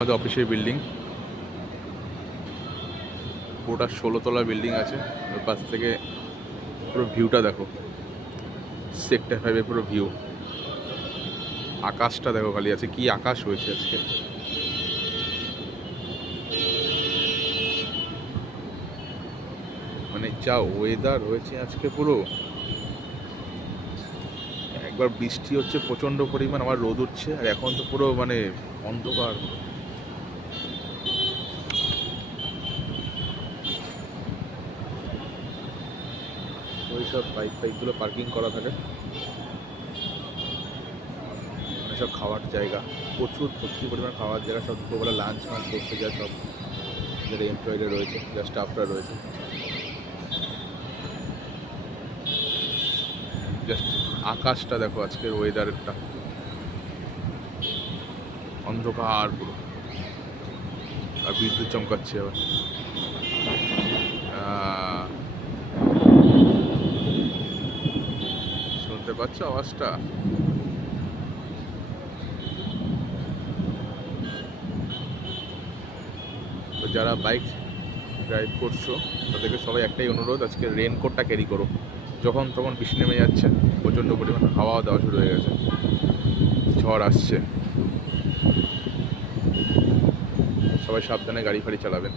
আমাদের অফিসের বিল্ডিং পুরোটা 16 তলা বিল্ডিং আছে। ওর পাশ থেকে পুরো ভিউটা দেখো, সেক্টর 5-এর পুরো ভিউ। আকাশটা দেখো খালি, আছে কি আকাশ হয়েছে আজকে। মানে যা ওয়েদার হয়েছে আজকে, পুরো একবার বৃষ্টি হচ্ছে প্রচণ্ড পরিমাণ, আবার রোদ উঠছে, আর এখন তো পুরো মানে অন্ধকার। ওই সব বাইকগুলো পার্কিং করা থাকে, মানে সব খাওয়ার জায়গা, প্রচুর পরিমাণ খাওয়ার জায়গা। সব দুপুরবেলা লাঞ্চ করতে যায় সব যারা এমপ্লয়িরা রয়েছে, যারা স্টাফরা রয়েছে। জাস্ট আকাশটা দেখো, আজকের ওয়েদারটা অন্ধকার পুরো, আর বিদ্যুৎ চমকাচ্ছে আবার। শুনতে পাচ্ছ আওয়াজটা? তো যারা বাইক ড্রাইভ করছো তাদেরকে সবাই একটাই অনুরোধ, আজকে রেনকোটটা ক্যারি করো। যখন তখন বৃষ্টি নেমে যাচ্ছে, প্রচণ্ড পরিমাণ হাওয়া দেওয়া শুরু হয়ে গেছে, ঝড় আসছে। সবাই সাবধানে গাড়ি ফাড়ি চালাবেন।